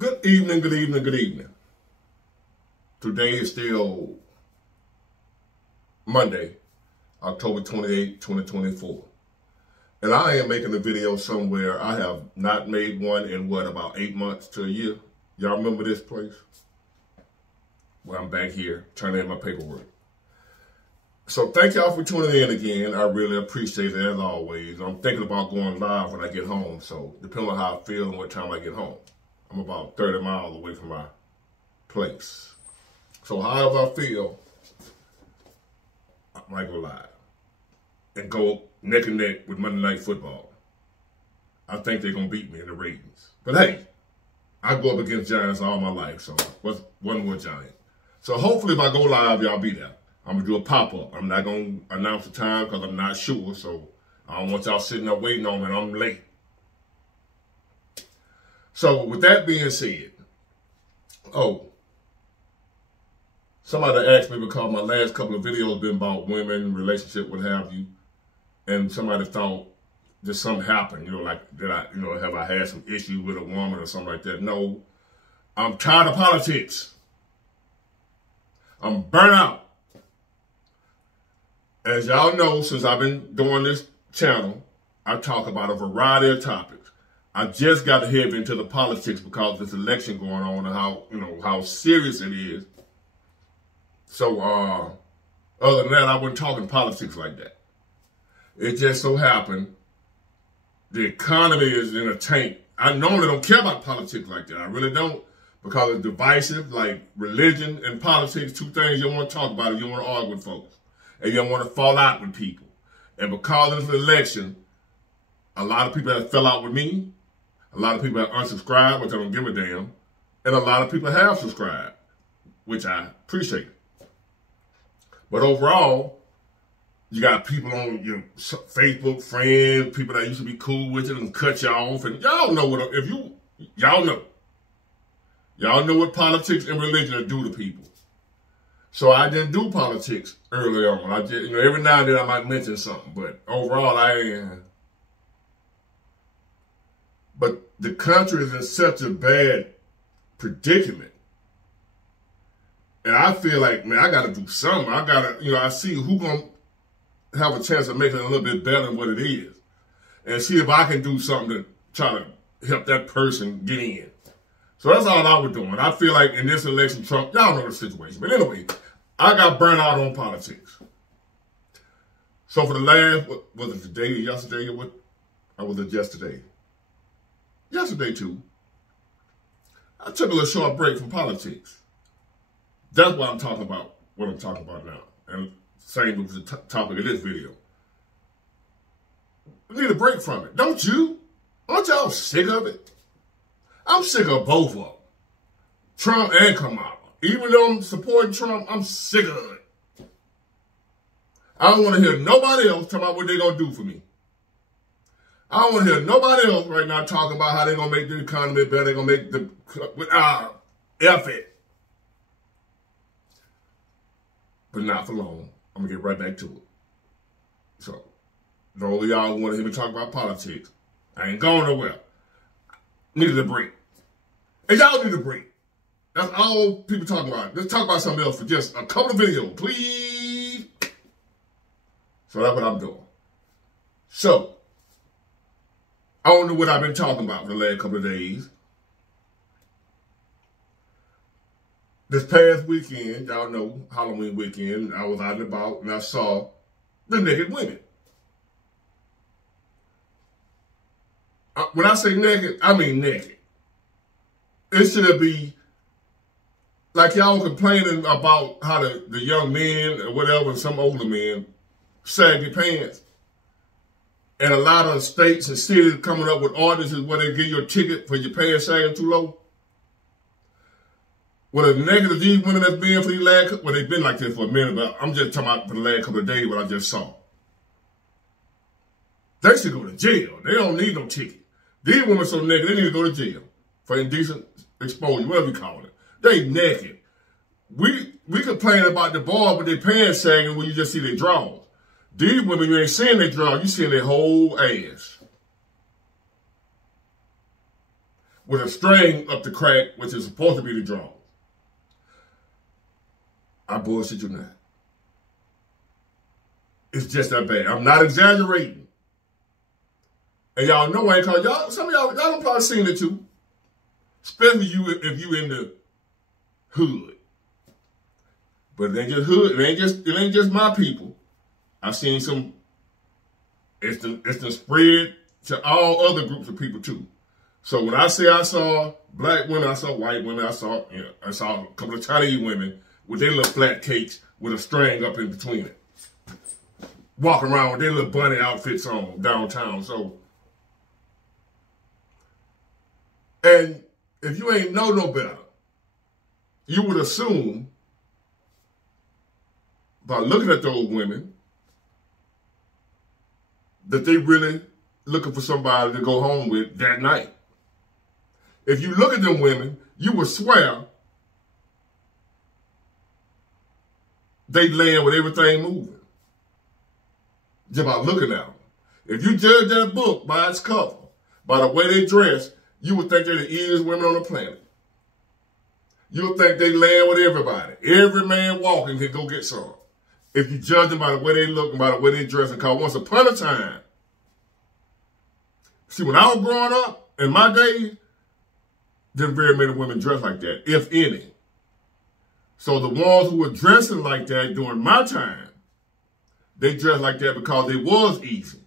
Good evening, good evening, good evening. Today is still Monday, October 28, 2024. And I am making a video somewhere. I have not made one in about 8 months to a year. Y'all remember this place? Well, I'm back here turning in my paperwork. So thank y'all for tuning in again. I really appreciate it as always. I'm thinking about going live when I get home. So depending on how I feel and what time I get home. I'm about 30 miles away from my place. So however I feel, I might go live and go neck and neck with Monday Night Football. I think they're going to beat me in the ratings. But hey, I go up against Giants all my life, so what's one more Giant? So hopefully if I go live, y'all be there. I'm going to do a pop-up. I'm not going to announce the time because I'm not sure, so I don't want y'all sitting there waiting on me and I'm late. So with that being said, somebody asked me because my last couple of videos been about women, relationship, what have you, and somebody thought that something happened, like that have I had some issue with a woman or something like that. No, I'm tired of politics. I'm burnt out. As y'all know, since I've been doing this channel, I talk about a variety of topics. I just got to head into the politics because of this election going on and how serious it is. So, other than that, I wasn't talking politics like that. It just so happened the economy is in a tank. I normally don't care about politics like that. I really don't, because it's divisive, like religion and politics, two things you don't want to talk about. You don't want to argue with folks. And you don't want to fall out with people. And because of this election, a lot of people that fell out with me, a lot of people have unsubscribed, which I don't give a damn, and a lot of people have subscribed, which I appreciate. But overall, you got people on your Facebook, friends, people that used to be cool with it and cut you off, and y'all know what, y'all know what politics and religion do to people. So I didn't do politics early on. I just, every now and then I might mention something, but overall But the country is in such a bad predicament. And I feel like, man, I got to do something. I got to, I see who going to have a chance of making it a little bit better than what it is. And see if I can do something to try to help that person get in. So that's all I was doing. I feel like in this election, Trump, y'all know the situation. But anyway, I got burnt out on politics. So for the last, was it today or yesterday or what? Or was it yesterday? Yesterday too. I took a little short break from politics. That's what I'm talking about now. And same with the topic of this video. We need a break from it. Don't you? Aren't y'all sick of it? I'm sick of both of them. Trump and Kamala. Even though I'm supporting Trump, I'm sick of it. I don't want to hear nobody else talking about what they're going to do for me. I don't want to hear nobody else right now talking about how they're going to make the economy better. They're going to make the, F it. But not for long. I'm going to get right back to it. So, those of y'all who want to hear me talk about politics, I ain't going nowhere. Needed a break. And y'all need a break. That's all people talking about. Let's talk about something else for just a couple of videos, please. So that's what I'm doing. So, I don't know what I've been talking about for the last couple of days. This past weekend, y'all know, Halloween weekend, I was out and about and I saw the naked women. When I say naked, I mean naked. It should be like y'all complaining about how the young men or whatever, some older men, sag their pants. And a lot of states and cities coming up with ordinances where they give you a ticket for your pants sagging too low. Well, the negative these women that's been for these last, well, they've been like this for a minute, but I'm just talking about for the last couple of days what I just saw. They should go to jail. They don't need no ticket. These women so naked, they need to go to jail for indecent exposure, whatever you call it. They naked. We complain about the boys with their pants sagging when you just see their drawers. These women, you ain't seeing their drawers, you seeing their whole ass. with a string up the crack, which is supposed to be the draw. I bullshit you not. It's just that bad. I'm not exaggerating. And y'all know I ain't called y'all. Some of y'all done probably seen it too. Especially if you in the hood. But it ain't just hood. It ain't just my people. I've seen some. It's the spread to all other groups of people too. So when I say I saw black women, I saw white women, I saw a couple of Chinese women with their little flat cakes with a string up in between it, walking around with their little bunny outfits on downtown. So, and if you ain't know no better, you would assume by looking at those women that they really looking for somebody to go home with that night. If you look at them women, you would swear they laying with everything moving. Just by looking at them. If you judge that book by its cover, by the way they dress, you would think they're the easiest women on the planet. You would think they laying with everybody. Every man walking can go get some. If you judge them by the way they look and by the way they dress. Because once upon a time, see, when I was growing up, in my days, there weren't very many women dressed like that, if any. So the ones who were dressing like that during my time, they dressed like that because it was easy.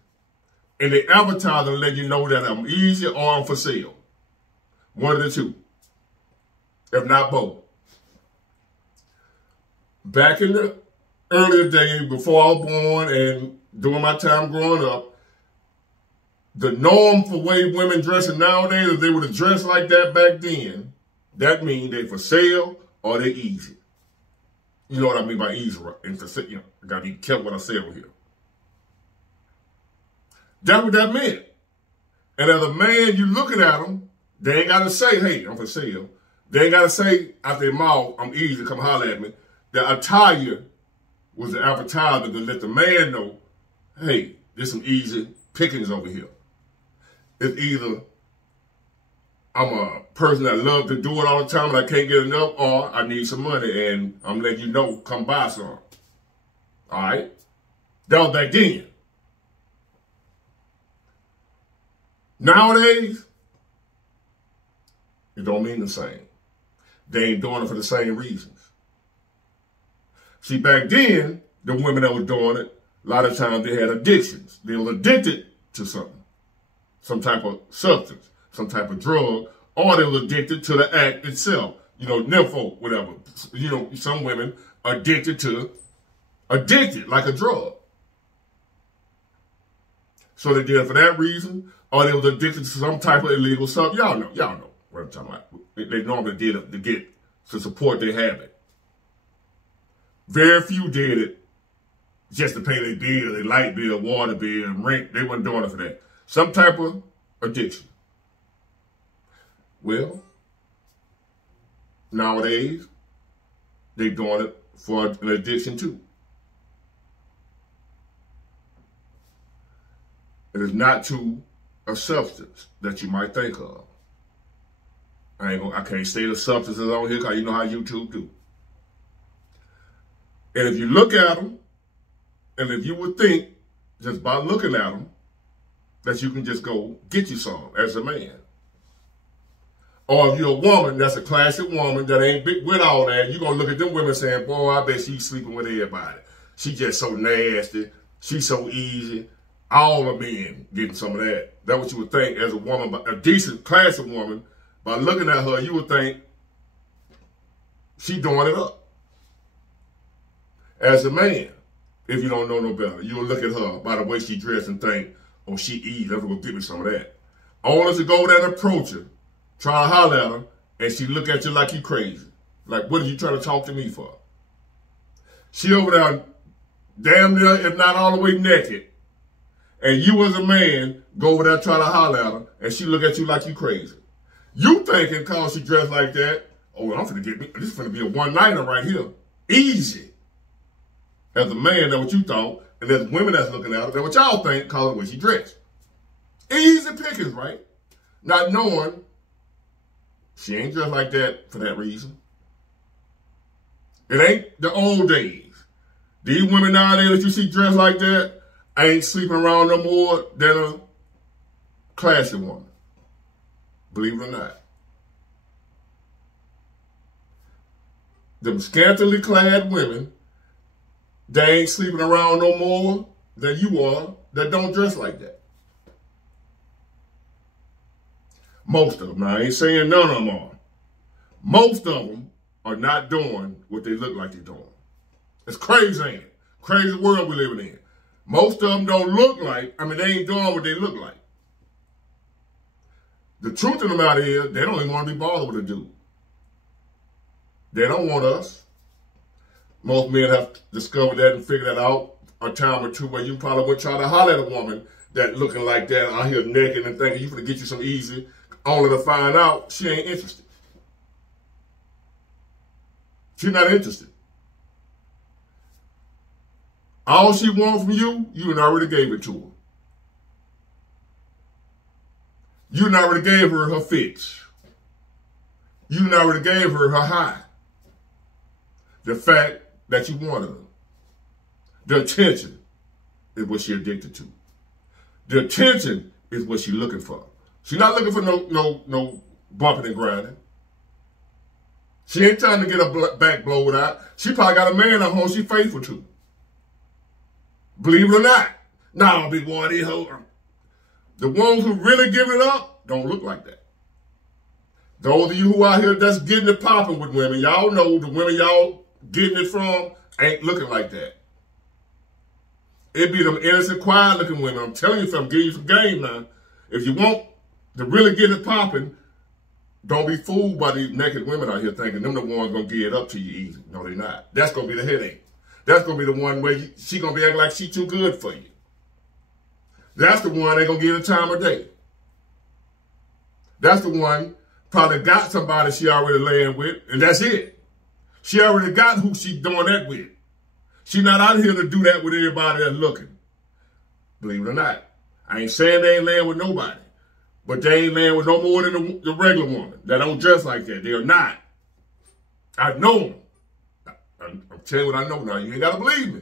And they advertise and let you know that I'm easy or I'm for sale. One of the two, if not both. Back in the earlier days, before I was born and during my time growing up, the norm for way women dressing nowadays, if they would have dressed like that back then, that means they for sale or they easy. You know what I mean by easy, right? And for sale, I gotta be careful what I say over here. That's what that meant. And as a man, you looking at them, they ain't gotta say, hey, I'm for sale. They ain't gotta say out their mouth, I'm easy, come holler at me. The attire was the advertisement to let the man know, hey, there's some easy pickings over here. It's either I'm a person that loves to do it all the time and I can't get enough, or I need some money and I'm letting you know, come buy some. All right? That was back then. Nowadays, it don't mean the same. They ain't doing it for the same reasons. See, back then, the women that were doing it, a lot of times they had addictions. They were addicted to something. Some type of substance, some type of drug, or they were addicted to the act itself. You know, nympho, whatever. You know, some women are addicted like a drug. So they did it for that reason, or they was addicted to some type of illegal stuff. Y'all know what I'm talking about. They normally did it to support their habit. Very few did it just to pay their bill, their light bill, water bill, and rent. They weren't doing it for that. Some type of addiction. Well, nowadays, they're doing it for an addiction too. It is not to a substance that you might think of. I can't say the substances on here because you know how YouTube do. And if you look at them, and if you would think, just by looking at them, that you can just go get you some as a man. Or if you're a woman, that's a classic woman that ain't big with all that, you're going to look at them women saying, boy, I bet she's sleeping with everybody. She just so nasty. She's so easy. All the men getting some of that. That's what you would think as a woman, but a decent, classic woman. By looking at her, you would think she doing it up. As a man, if you don't know no better, you'll look at her by the way she dressed and think, oh, she easy, let's go give me some of that. Only to go there and approach her, try to holler at her, and she look at you like you crazy. Like, what are you trying to talk to me for? She over there damn near, if not all the way naked, and you as a man go over there try to holler at her, and she look at you like you crazy. You thinking because she dressed like that, oh, I'm finna get me, this is finna be a one-nighter right here. Easy. As a man, that's what you thought, and there's women that's looking at her, that's what y'all think because of the way she dressed. Easy pickings, right? Not knowing She ain't dressed like that for that reason. It ain't the old days. These women nowadays that you see dressed like that ain't sleeping around no more than a classy woman. Believe it or not. Them scantily clad women, they ain't sleeping around no more than you are that don't dress like that. Most of them. Now, I ain't saying none of them are. Most of them are not doing what they look like they're doing. It's crazy, ain't it? Crazy world we living in. Most of them don't look like, they ain't doing what they look like. The truth of the matter is, they don't even want to be bothered with a dude. They don't want us. Most men have discovered that and figured that out a time or two where you probably would try to holler at a woman that looking like that out here naked and thinking you finna get you some easy, only to find out she ain't interested. She's not interested. All she wants from you, you done already gave it to her. You done already gave her her fix. You done already gave her her high. The fact that you wanted her. The attention is what she's addicted to. The attention is what she's looking for. She's not looking for no bumping and grinding. She ain't trying to get her back blowed out. She probably got a man at home she faithful to. Believe it or not. Nah, big boy, these hoes. The ones who really give it up don't look like that. Those of you who out here that's getting it popping with women, y'all know the women y'all getting it from ain't looking like that. It be them innocent, quiet looking women. I'm telling you something, give you some game now. If you want to really get it popping, don't be fooled by these naked women out here thinking them the ones gonna get it up to you easy. No, they not. That's gonna be the headache. That's gonna be the one where she gonna be acting like she too good for you. That's the one they gonna give a time of day. That's the one probably got somebody she already laying with, and that's it. She already got who she doing that with. She not out here to do that with everybody that's looking. Believe it or not. I ain't saying they ain't laying with nobody, but they ain't laying with no more than the regular woman that don't dress like that. They are not. I know them. I'm telling you what I know now. You ain't got to believe me.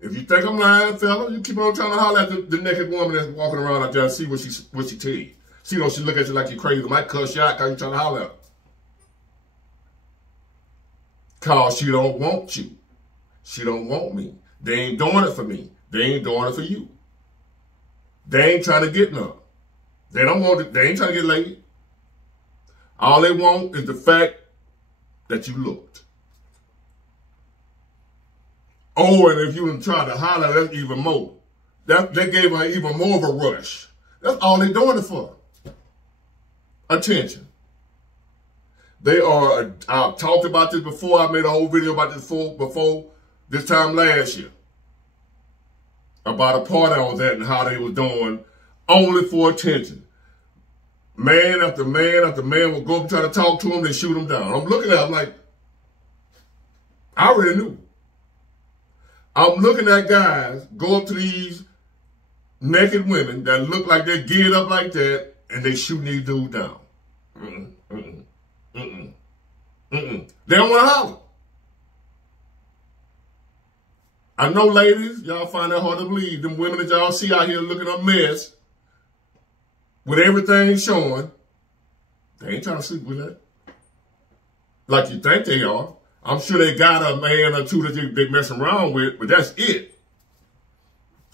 If you think I'm lying, fella, you keep on trying to holler at the naked woman that's walking around out there and see what she tell you. See, she look at you like you crazy. Might cuss you out because you trying to holler at her. Because she don't want you. She don't want me. They ain't doing it for me. They ain't doing it for you. They ain't trying to get none. They don't want it. They ain't trying to get laid. All they want is the fact that you looked. Oh, and if you done try to holler, that's even more. That gave her even more of a rush. That's all they doing it for. Attention. They are, I've talked about this before. I made a whole video about this before this time last year. About a party I was at and how they was doing only for attention. Man after man after man would go up and try to talk to him, they shoot him down. I'm looking at him like, I already knew. I'm looking at guys go up to these naked women that look like they're geared up like that, and they shooting these dudes down. They don't want to holler. I know, ladies, y'all find that hard to believe. Them women that y'all see out here looking a mess with everything showing, they ain't trying to sleep with that. Like you think they are. I'm sure they got a man or two that they mess around with, but that's it.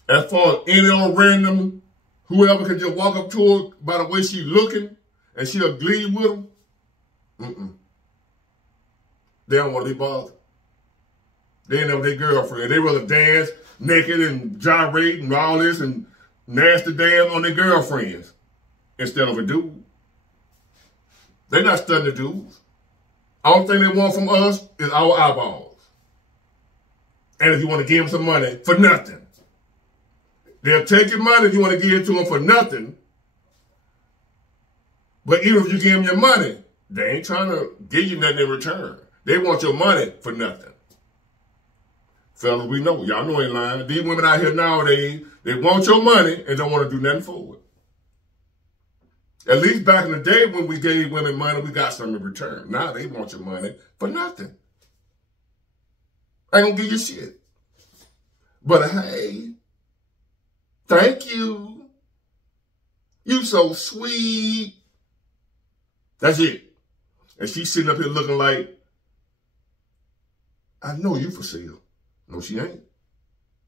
As far as any old random, whoever can just walk up to her by the way she's looking and she'll glee with them, they don't want to be bothered. They ain't never their girlfriend. They rather dance naked and gyrate and all this and nasty dance on their girlfriends instead of a dude. They're not studying the dudes. All thing they want from us is our eyeballs. And if you want to give them some money for nothing, they'll take your money if you want to give it to them for nothing. But even if you give them your money, they ain't trying to give you nothing in return. They want your money for nothing. Fellas, we know. Y'all know ain't lying. These women out here nowadays, they want your money and don't want to do nothing for it. At least back in the day when we gave women money, we got something in return. Now they want your money for nothing. I ain't gonna give you shit. But hey, thank you. You so sweet. That's it. And she's sitting up here looking like, I know you for sale. No, she ain't.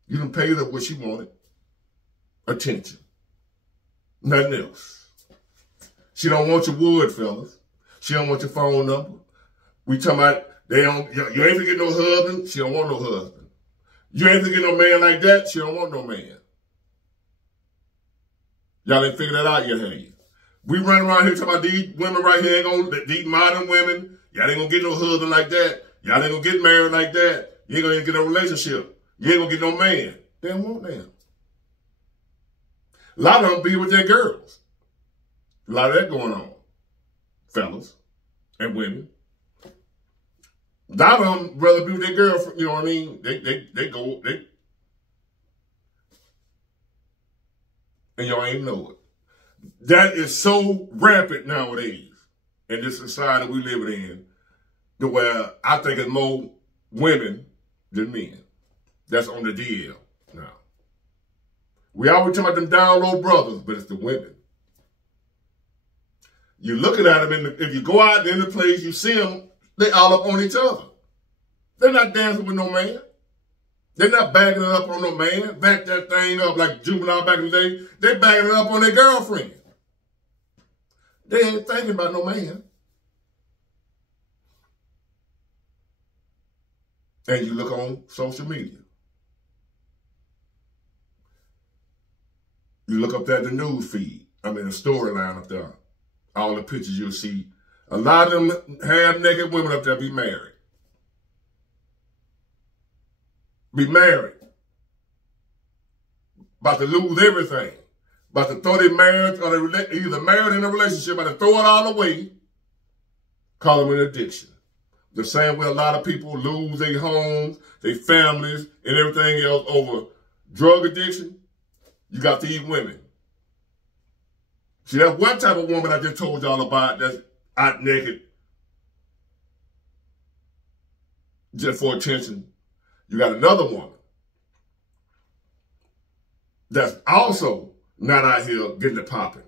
You done paid her what she wanted. Attention. Nothing else. She don't want your wood, fellas. She don't want your phone number. We talking about, you ain't gonna get no husband. She don't want no husband. You ain't gonna get no man like that. She don't want no man. Y'all ain't figured that out yet, have you? We run around here talking about these women right here, these modern women. Y'all ain't gonna get no husband like that. Y'all ain't gonna get married like that. You ain't gonna get no relationship. You ain't gonna get no man. They don't want them. A lot of them be with their girls. A lot of that going on. Fellas and women. A lot of them rather be with their girlfriend, you know what I mean? And y'all ain't know it. That is so rampant nowadays in this society we live in, to where I think it's more women than men. That's on the DL now. We always talk about them down low brothers, but it's the women. You're looking at them, if you go out in the place, you see them, they all up on each other. They're not dancing with no man. They're not bagging it up on no man. Back that thing up like Juvenile back in the day. They bagging it up on their girlfriend. They ain't thinking about no man. And you look on social media. You look up there at the news feed. I mean, the storyline up there. All the pictures you'll see. A lot of them half-naked women up there be married. Be married. About to lose everything. About to throw their marriage, or either married in a relationship, about to throw it all away. Call them an addiction. The same way a lot of people lose their homes, their families, and everything else over drug addiction. You got these women. See, that's one type of woman I just told y'all about that's out naked just for attention. You got another woman that's also not out here getting it popping.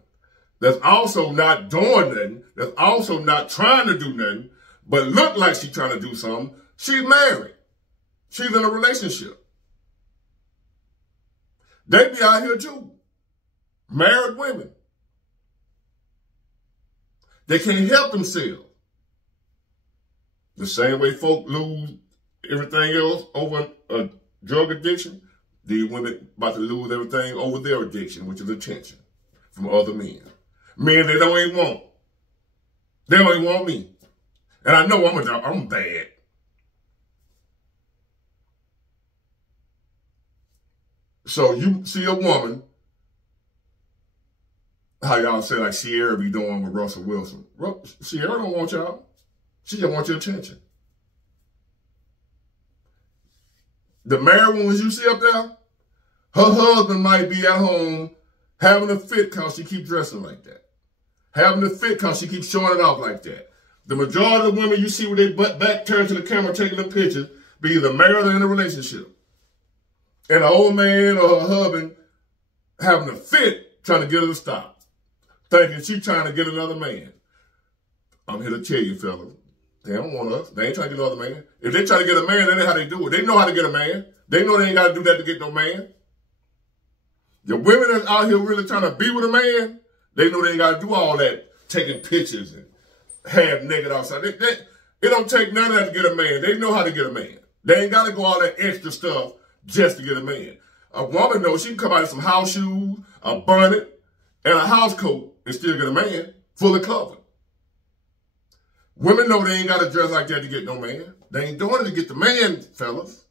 That's also not doing nothing. That's also not trying to do nothing, but look like she's trying to do something. She's married. She's in a relationship. They be out here too. Married women. They can't help themselves. The same way folk lose everything else over a drug addiction, these women about to lose everything over their addiction, which is attention from other men. Men they don't even want. They don't even want me. And I know I'm bad. So you see a woman, how y'all say like Sierra be doing with Russell Wilson. Sierra don't want y'all. She just wants your attention. The married ones you see up there, her husband might be at home having a fit because she keeps dressing like that. Having a fit because she keeps showing it off like that. The majority of the women you see with their back turned to the camera taking the pictures be either married or in a relationship. And an old man or her husband having a fit trying to get her to stop. Thinking she's trying to get another man. I'm here to tell you, fellas, they don't want us. They ain't trying to get another man. If they try to get a man, they know how they do it. They know how to get a man. They know they ain't got to do that to get no man. The women that's out here really trying to be with a man, they know they ain't got to do all that, taking pictures and half naked outside. It don't take none of that to get a man. They know how to get a man. They ain't got to go all that extra stuff just to get a man. A woman knows she can come out in some house shoes, a bonnet, and a house coat and still get a man fully covered. Women know they ain't got to dress like that to get no man. They ain't doing it to get the man, fellas.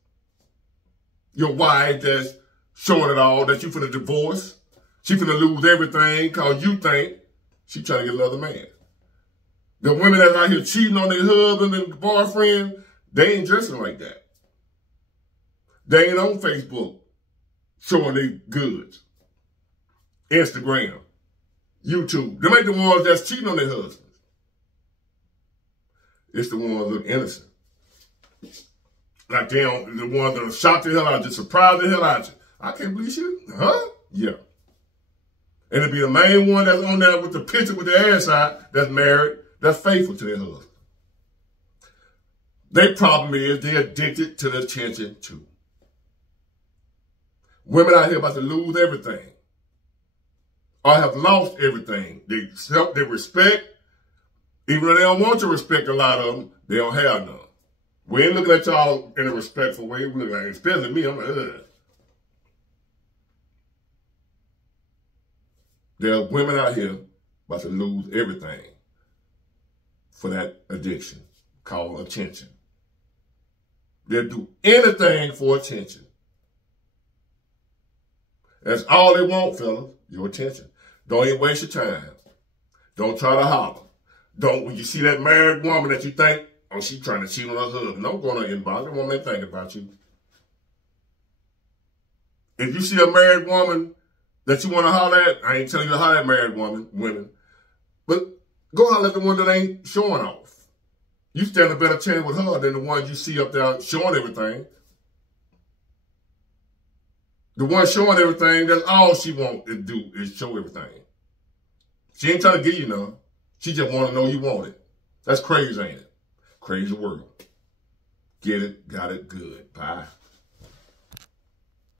Your wife that's showing it all, that you finna divorce. She finna lose everything because you think she trying to get another man. The women that out here cheating on their husband and boyfriend, they ain't dressing like that. They ain't on Facebook showing their goods. Instagram. YouTube. Them ain't the ones that's cheating on their husbands. It's the ones that are innocent. Like the ones that are shocked the hell out of you, surprised the hell out of you. I can't believe she, huh? Yeah. And it'll be the main one that's on there with the picture with the ass out, that's married, that's faithful to their husband. Their problem is they're addicted to the attention too. Women out here about to lose everything. Or have lost everything. They respect, even though they don't want to respect a lot of them, they don't have none. We ain't looking at y'all in a respectful way. We looking at, especially me, I'm like, ugh. There are women out here about to lose everything for that addiction called attention. They'll do anything for attention. That's all they want, fellas, your attention. Don't even waste your time. Don't try to holler. When you see that married woman that you think, oh, she's trying to cheat on her husband, don't go on her inbox. That woman ain't thinking about you. If you see a married woman that you want to holler at, I ain't telling you to holler at married women, but go holler at the one that ain't showing off. You stand a better chance with her than the one you see up there showing everything. The one showing everything, that's all she wants to do is show everything. She ain't trying to give you none. She just want to know you want it. That's crazy, ain't it? Crazy world. Get it, got it, good. Bye.